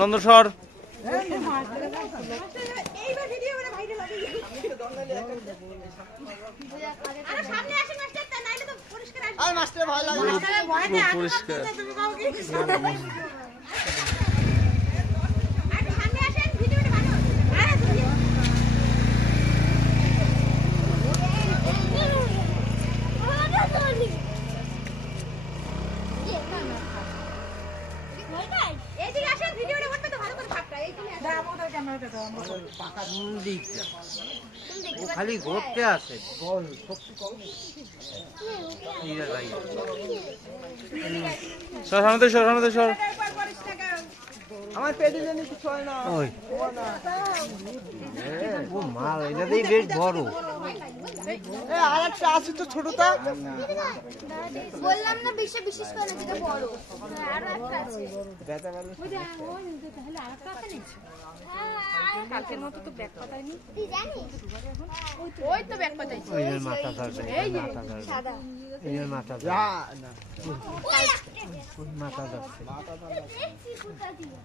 নন্দস্বর খালি ঘুরতে আসে আমার পেটে জানি কিছু হয় না মাল এটা দিয়ে বেশ বড় আর একটা আছে তো ছোটটা বললাম না বিশেষ করে যেটা বড় আরো একটা আছে কালকের মতো তো ব্যাগ পাতায়নি তুই জানিস ওই তো ব্যাগ পাতাইছি ওই মাথা ধরবে মাথা ধরবে সাদা এই মাথা ধরবে না মাথা ধরছে দেখছি কোথা দিয়ে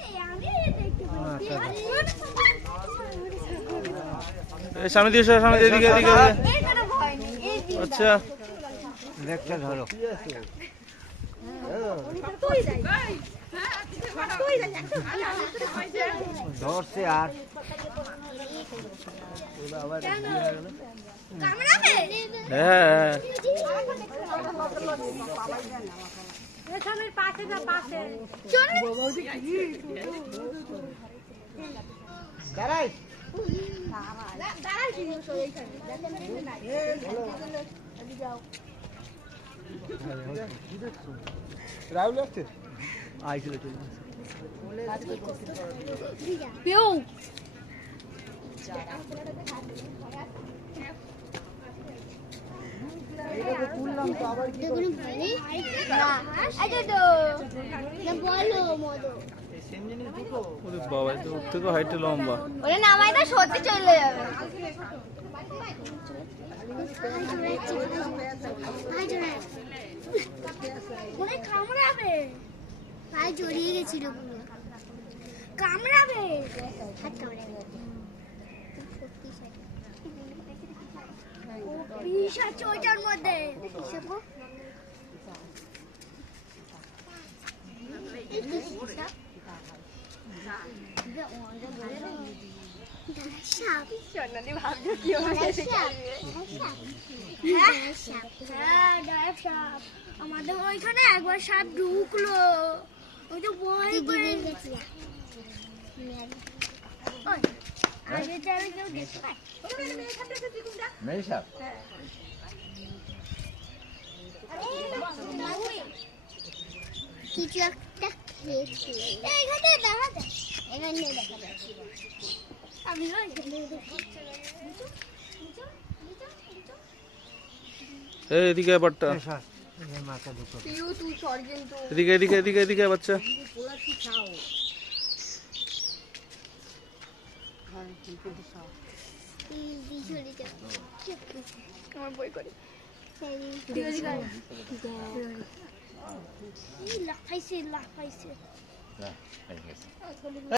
এই আমি দেখতে পাচ্ছি সামনে দিয়ে এদিকে এদিকে এখানে ভয় নেই এই আচ্ছা দেখতে ধরো তুই যাই ধরছে আর কামড়াবে হ্যাঁ এখানের পাশে যা পাশে চল দাঁড়াই দাঁড়া কি এইখানে দেখেন না রাহুল আসছে আইছিল পেও তুললাম তো আবার কি বলো মধু বাবা ওর থেকে হাইটটা লম্বা ওরে নামাই তো সত্যি চলে যাবে ওরে কামড়াবে পায়ে জড়িয়ে গেছিল কামড়াবে হাত কামড়াবে বিষ আছে ওইটার মধ্যে সোনালি ভাবছো কি হবে আমাদের ওইখানে একবার সাপ ঢুকলো ওই তো ভয় পেয়ে গেছিলাম কিছু একটা খেয়েছি এখানে দেখা যায় এখানে দেখা যাচ্ছে আমি এদিকে বাট্টা মাথা ঢুকো তুই সর কিন্তু এদিকে এদিকে এদিকে এদিকে বাচ্চা আমার বই করে লাফাইছে